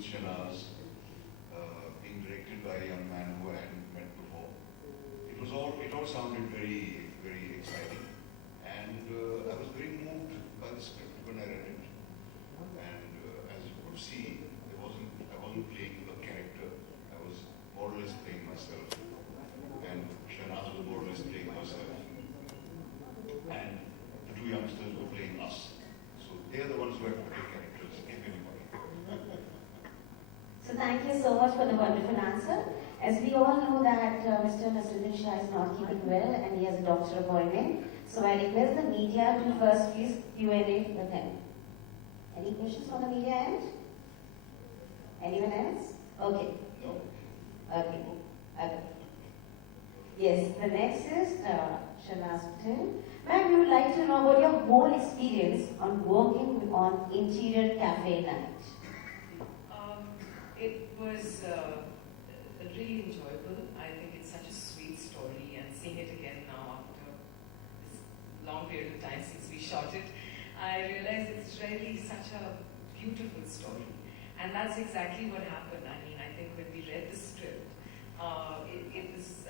with Shahnaz, being directed by a young man who I hadn't met before. It all sounded very, very exciting. And I was very moved by the script when I read it. And as you could see, I wasn't playing a character. I was more or less playing myself. And Shahnaz was more or less playing herself. And the two youngsters were playing us. So they are the ones who have to play characters, if anybody. So thank you so much for the wonderful answer. As we all know that Mr. Naseeruddin Shah is not keeping well and he has a doctor appointment. So I request the media to first please Q&A with him. Any questions from the media end? Anyone else? Okay. No. Okay. Okay. Yes, the next is Shahnaz Patel. Ma'am, we would like to know about your whole experience on working on Interior Cafe Night. It was really enjoyable. I think it's such a sweet story, and seeing it again now after this long period of time since we shot it, I realized it's really such a beautiful story. And that's exactly what happened. I mean, I think when we read the script, it was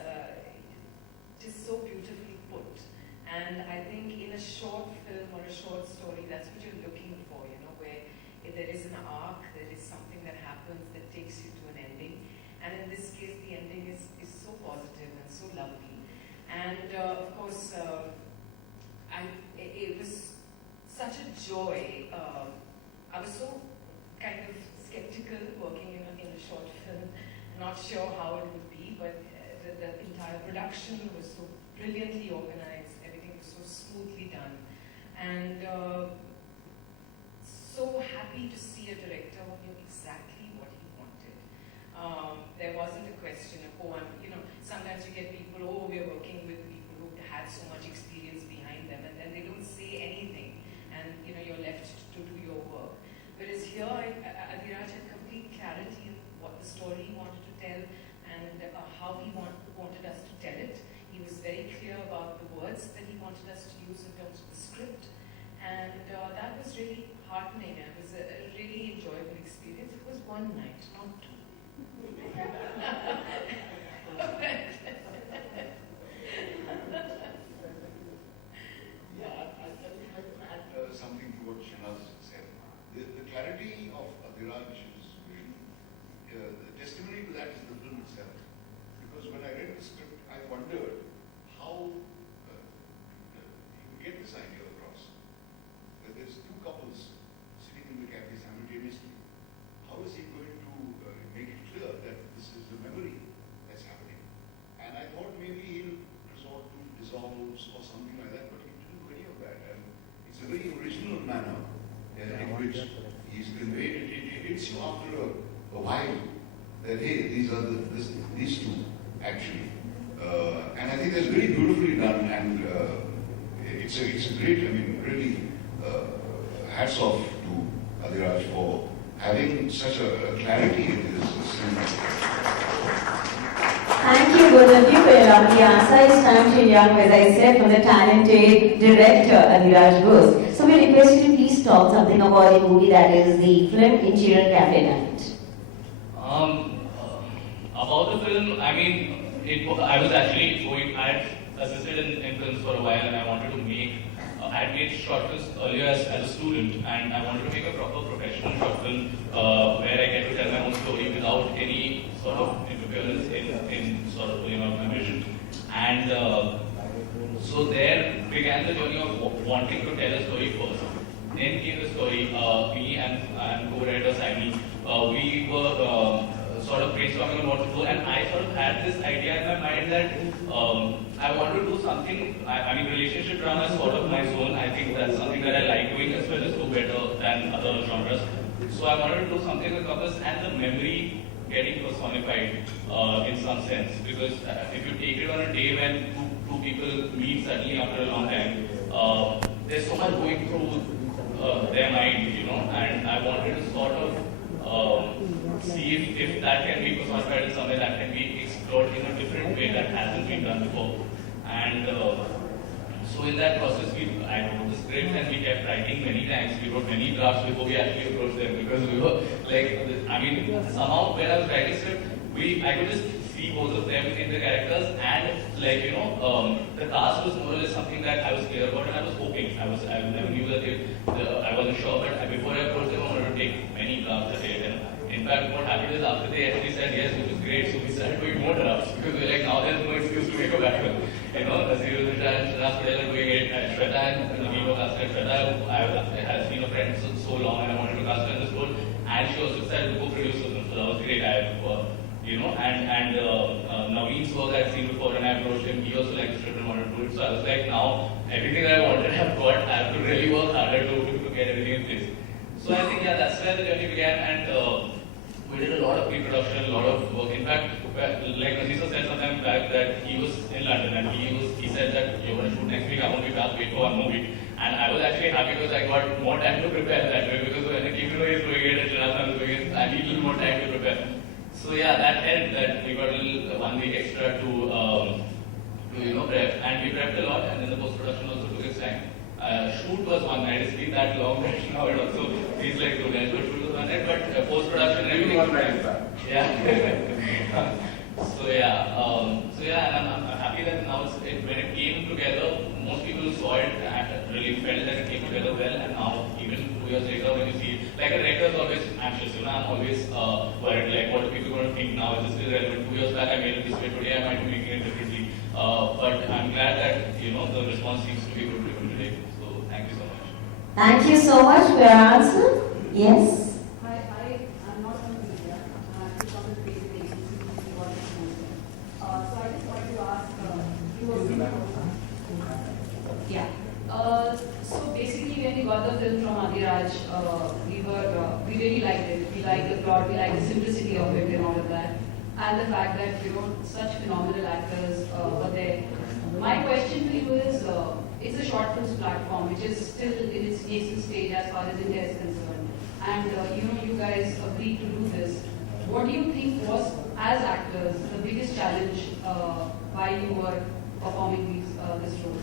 just so beautifully put. And I think in a short film or a short story, that's what you're looking for, you know, where if there is an arc, there is something that happens that takes you to an ending. And in this case, the ending is so positive and so lovely. And of course, it was such a joy. I was so kind of skeptical working in a short film, not sure how it would be, but the entire production was so brilliantly organized, everything was so smoothly done. And so happy to see a director who knew exactly what he wanted. There wasn't a question of, sometimes you get people, we're working with people who had so much experience behind them, and then they don't say anything, and you're left to do your work. Whereas here, Adhiraj had complete clarity of what the story he wanted to tell and how he wanted us to tell it. He was very clear about the words that he wanted us to use in terms of the script, and that was really heartening. It was a really enjoyable experience. It was one night, not two. Something to what Shahnaz said. The clarity of Adhiraj's vision, the testimony to that is the film itself. Because when I read the script, I wondered how he would get this idea across. That there's two couples sitting in the cafe simultaneously. How is he going to make it clear that this is the memory that's happening? And I thought maybe he'll resort to dissolves or something like that, but he didn't do any of that. And it's a very original manner in which he's conveyed it. It hits you after a while that, hey, these two, actually. And I think that's very beautifully done, and it's a great, really, hats off to Adhiraj for having such a clarity in this cinema. Thank you both of you for your lovely answer. It's time to young, as I said, from the talented director Adhiraj Bose. So we request you to please talk something about the movie that is the film Interior Cafe Night. About the film, I was actually I had assisted in films for a while, and I wanted to make, I had made short films earlier as a student, and I wanted to make a proper professional short film where I get to tell my own story without any sort of interference in sort of, my vision. And so there began the journey of wanting to tell a story first. Then came the story, me and co-writer Simon, we were sort of brainstorming on what to do, and I sort of had this idea in my mind that I want to do something, relationship drama is sort of my zone. I think that's something that I like doing as well as do better than other genres. So I wanted to do something with couples and the memory getting personified in some sense, because if you take it on a day when two people meet suddenly after a long time, there's so much going through their mind, and I wanted to sort of see if that can be personified in something that can be explored in a different way that hasn't been done before. And so in that process, I wrote the script and we kept writing many times. We wrote many drafts before we actually approached them because we were like, I mean, somehow when I was writing script, I could just see both of them in the characters, and like the cast was more or less something that I was clear about, and I was hoping. I never knew that I wasn't sure, but before I approached them, I wanted to take many drafts at it. And in fact, what happened is after they actually said yes, which was great, so we started doing more drafts because we're like, now there's no excuse to make a backup. Nasir and Shahnaaz Patel are doing it, and Shweta and Naveen were casted. Shweta, I had seen a friend so long, and I wanted to cast her in this role, and she also decided to co-produce with them, so that was great. And Naveen's work I'd seen before, and I approached him. He also liked the script and wanted to do it. So I was like, now everything that I wanted, I've got. I have to really work harder to get everything in place. So I think that's where the journey began, and we did a lot of pre-production, a lot of work. In fact, like Nasir said sometime back that he was in London and he said that you're going to shoot next week. I won't be back. Wait for 1 more week. And I was actually happy because I got more time to prepare that way, because when I came to know he's doing it and Shahnaaz was doing it, I need a little more time to prepare. So yeah, that helped that we got a little 1 week extra to prep, and we prepped a lot, and then the post-production also took its time. Shoot was 1 night. It's been that long that now it also feels like 2 nights, but shoot was 1 night, but post-production and everything. 1 night, yeah. So yeah, and I'm happy that now when it came together, most people saw it and really felt that it came together well, and now even 2 years later when you see it, like a director is always anxious, I'm always worried, like what are people going to think now, is this still relevant? 2 years back I made it this way, today I might be making it differently, but I'm glad that, the response seems to be good even today, so thank you so much. Thank you so much for your answer. Yes. I'm not from media. I'm from the creative agency. So I just wanted to ask, yeah. So basically, when we got the film from Adiraj, we really liked it. We liked the plot. We liked the simplicity of it and all of that, and the fact that such phenomenal actors were there. My question to you is, it's a short films platform which is still in its nascent stage as far as India is concerned, and you guys agreed to do this. What do you think was, as actors, the biggest challenge while you were performing this role?